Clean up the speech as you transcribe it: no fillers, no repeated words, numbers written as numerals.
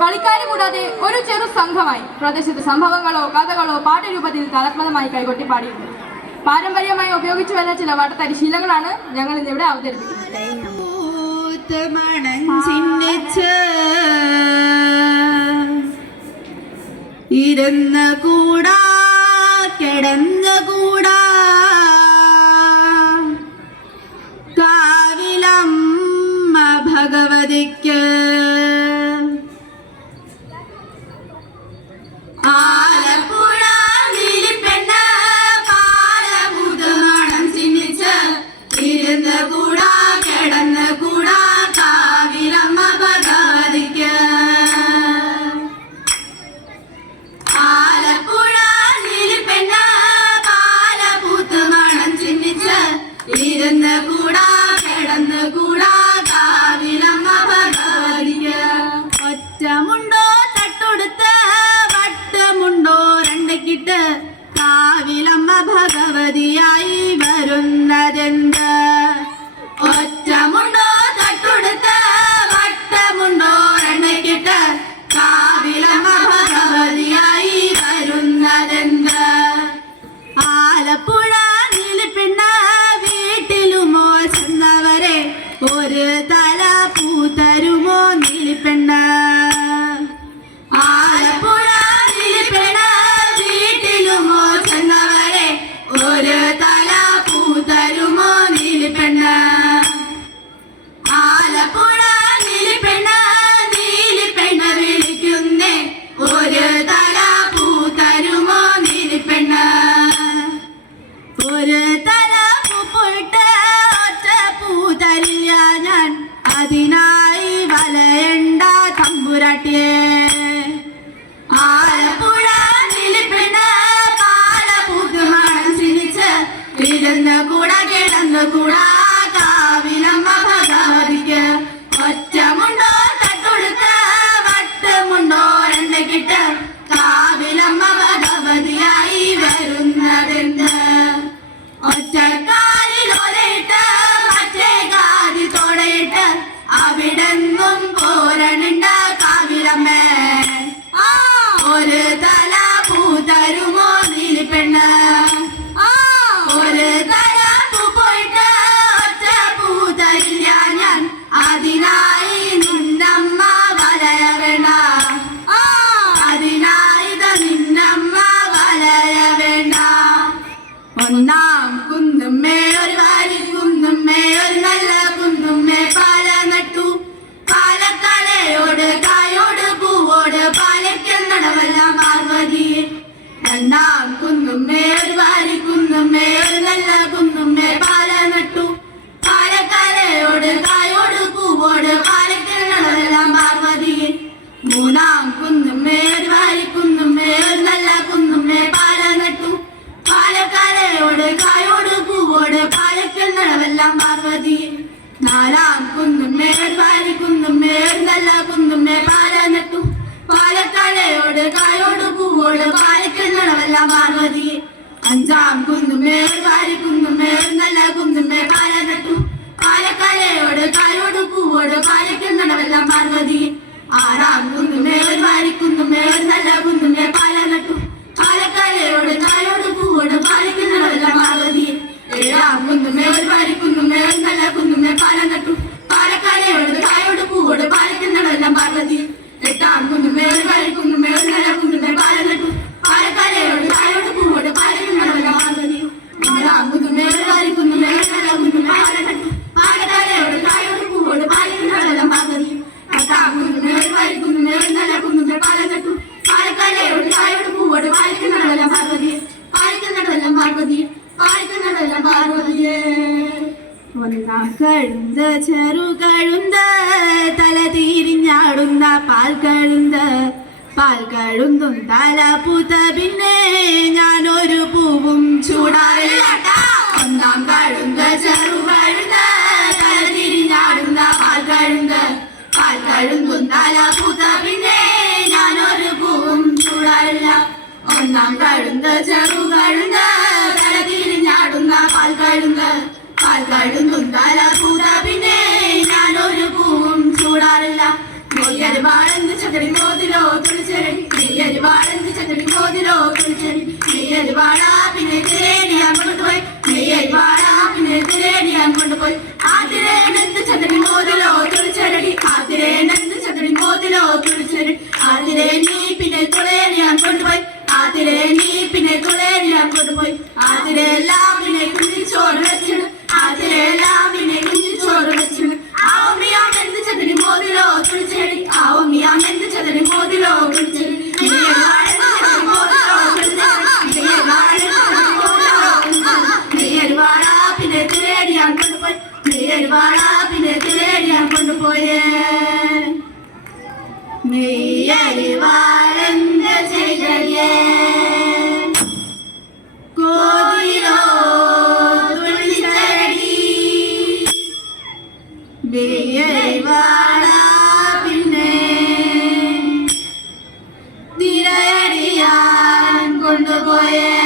കളിക്കാരെ കൂടാതെ ഒരു ചെറു സംഘമായി പ്രദേശത്തെ സംഭവങ്ങളോ കഥകളോ പാഠ്യരൂപത്തിൽ കലാത്മകമായി കൈകൊട്ടി പാടിയിട്ടുണ്ട്. പാരമ്പര്യമായി ഉപയോഗിച്ചു വരുന്ന ചില പാട്ടപരിശീലനങ്ങളാണ് ഞങ്ങൾ ഇന്നിവിടെ അവതരിപ്പിക്കുന്നത്. ഇരുന്ന കൂടാ കിടന്ന കൂടാ കാവിലമ്മ ഭഗവതിക്ക് ആലപ്പുഴ നീലിപ്പെണ്ണ പാലഭൂതമാണം ചിന്നിച്ച് ഇരുന്ന കൂടാ കിടന്ന കൂടാ കാവിലമ്മ ഭഗവതിക്ക് ആലപ്പുഴ നീലിപ്പെണ്ണ പാലഭൂതമാണം ചിന്നിച്ച് ഇരുന്ന കൂടാ കിടന്ന കൂടാ കാവിലമ്മ ഭഗവതിക്ക് ഒറ്റമുണ്ടോ തട്ടൊടുത്ത് വട്ടമുണ്ടോ രണ്ടക്കിട്ട് കാവിലമ്മ ഭഗവതിയായി വരുന്നതെന്ത് ഒറ്റമുണ്ടോ തട്ടൊടുത്ത് വട്ടമുണ്ടോ രണ്ടക്കിട്ട് കാവിലമ്മ ഭഗവതിയായി വരുന്നതെന്ത് ആലപ്പുഴ നീലിപ്പെണ്ണ വീട്ടിലുമോ ചെന്നവരെ ഒരു തല പൂതരുമോ നീലിപ്പെണ്ണ ആലപ്പുഴ നീലിപ്പെണ്ണ വീട്ടിലുമോ ചെന്നവരെ ഒരു തല പൂതരുമോ നീലിപ്പെണ്ണ ആലപ്പുഴ നീലിപ്പെണ്ണ നീലിപ്പെണ്ണ വിളിക്കുന്നേ ഒരു തല പൂതരുമോ നീലിപ്പെണ്ണ ഒരു തല പൂ പോയിട്ട് ഒറ്റ പൂതരില്ല ഞാൻ അതിനായി വലയണ്ട തമ്പുരാട്ടിയെ ആലപ്പുഴ നീലിപ്പെണ്ണ പാലപൂതമാണം ചിന്നിച്ച് ഇരുന്ന കൂടാ കിടന്ന കൂടാ കാവിലമ്മ ഭഗവതിക്ക് ഒറ്റമുണ്ടോ തട്ടൊടുത്ത് വട്ടമുണ്ടോ രണ്ടക്കിട്ട് കാവിലമ്മ ഭഗവതിയായി വരുന്നതെന്ത് ഒറ്റക്കാലിലോലയിട്ട് മറ്റേ കാതി തോടയിട്ട് അവിടെന്നും പോരണുണ്ട കാവിലമ്മേ ഒരു തല പൂതരുമോ നീലിപ്പെണ്ണ ഒരു തല പൂ പോയിട്ട് ഒറ്റ പൂതരില്ല ഞാൻ അതിനായി നിന്നമ്മ വലയവേണ്ട അതിനായി നിന്നമ്മ വലയവേണ്ട ഒന്നാം കുന്നുമ്മേ ഒരു വാരി കുന്നുമ്മേ ഒരു നല്ല കുന്നുമ്മേ പാല നട്ടു പാലക്കാളയോട് കായോട് പൂവോട് പാലയ്ക്കെന്നടവല്ല പാർവതി രണ്ടാം കുന്നുമ്മേ ഒരു വാരി കുന്നുമ്മേ ഒരു നല്ല കുന്നുമ്മേ പാല നട്ടു പാലക്കാളയോട് കായോട് പൂവോട് പാലയ്ക്കെന്നടവല്ല പാർവതി മൂന്നാം കുന്നുമ്മേ ഒരു വാരി കുന്നുമ്മേ ഒരു നല്ല കുന്നുമ്മേ പാല നട്ടു പാലക്കാലയോട് കായോട് പൂവോട് പാലയ്ക്കെന്നടവെല്ലാം പാർവതി നാലാം കുന്നുമ്മേ ഒരു വാരി കുന്നുമ്മേ ഒരു നല്ല കുന്നുമ്മേ പാല നട്ടു പാലക്കാലയോട് കായോട് പൂവോട് പാലയ്ക്കെന്നടവെല്ലാം പാർവതി അഞ്ചാം കുന്നുമ്മേ ഒരു വാരി കുന്നുമ്മേ ഒരു നല്ല കുന്നുമ്മേ പാല നട്ടു പാലക്കാലയോട് കായോട് പൂവോട് പാലയ്ക്കെന്നടവെല്ലാം പാർവതി ആറാം കുന്നുമ്മേ ഒരു വാരി കുന്നുമ്മേ ഒരു നല്ല കുന്നുമ്മേ പാല നട്ടു പാലക്കാലയോട് കായോട് പൂവോട് പാലയ്ക്കെന്നടവെല്ലാം പാർവതി ഏഴാം കുന്നുമ്മേ ഒരു വാരി കുന്നുമ്മേ ഒരു നല്ല കുന്നുമ്മേ പാല നട്ടു പാലക്കാലയോട് കായോട് പൂവോട് പാലയ്ക്കെന്നടവെല്ലാം പാർവതി എട്ടാം കുന്നുമ്മേ ഒരു വാരി കുന്നുമ്മേ ഒരു നല്ല കുന്നുമ്മേ പാല നട്ടു പാലക്കാലയോട് കായോട് പൂവോട് പാലയ്ക്കെന്നടവെല്ലാം പാർവതി ഒമ്പതാം കുന്നുമ്മേ ഒരു വാരി കുന്നുമ്മേ ഒരു നല്ല കുന്നുമ്മേ പാല നട്ടു പാലക്കാലയോട് കായോട് പൂവോട് പാലയ്ക്കെന്നടവെല്ലാം പാർവതി പത്താം കുന്നുമ്മേ ഒരു വാരി കുന്നുമ്മേ ഒരു നല്ല കുന്നുമ്മേ പാല നട്ടു പാലക്കാലയോട് കായോട് പൂവോട് പാലയ്ക്കെന്നടവെല്ലാം പാർവതി പാലയ്ക്കെന്നടവെല്ലാം പാർവതി പാലയ്ക്കെന്നടവെല്ലാം പാർവതിയേ ഒന്നാം കഴുന്ത് ചെറു കഴുന്ത് തല തിരിഞ്ഞാടുന്ന പാൽ കഴുന്തും തല പൂത്ത പിന്നെ ഞാനൊരു പൂവും ചൂടാറില്ല ഒന്നാം കഴുന്ത് ചെറു കഴുന്ത് തല തിരിഞ്ഞാടുന്ന പാൽ കഴുന്തും തല പൂത്ത പിന്നെ ഞാനൊരു പൂവും ചൂടാറില്ല ഒന്നാം കഴുന്ത് ചെറു കഴുന്ത് തല തിരിഞ്ഞാടുന്ന പാൽ കഴുന്തും തല നെയ്യരിവാള പിന്നെ തിരേടിയാൻ കൊണ്ടുപോയി നെയ്യരിവാള പിന്നെ തിരേടിയാൻ കൊണ്ടുപോയി ആതിരേനെന്ത് ചന്ദ്രൻ മോതിലോ തുളിച്ചരടി ആതിരേനെന്ത് ചന്ദ്രൻ മോതിലോ തുളിച്ചരടി ആതിരേ നീ പിന്നെ തുളേടിയാൻ കൊണ്ടുപോയി ആതിരേ നീ പിന്നെ തുളേടിയാൻ കൊണ്ടുപോയി ആതിരെല്ലാം പിന്നെ കുഞ്ഞിച്ചോറ് വെച്ചിട് ആതിരെല്ലാം പിന്നെ കുഞ്ഞിച്ചോറ് വെച്ചിട് ആവുമിയാം എന്ത് ചന്ദ്രൻ മോതിലോ തുളിച്ചരടി ആവുമിയാം എന്ത് ചന്ദ്രൻ മോതിലോ തുളിച്ചരടി പിന്നെ തിരേടിയാൻ കൊണ്ടുപോയി പിന്നെ തിരേടിയാൻ കൊണ്ടുപോയേ നെയ്യരിവാളെന്ത് ചെയ്തേ കോതിലോ തുളിച്ചരടി നെയ്യരിവാള പിന്നെ തിരയടിയാൻ കൊണ്ടുപോയേ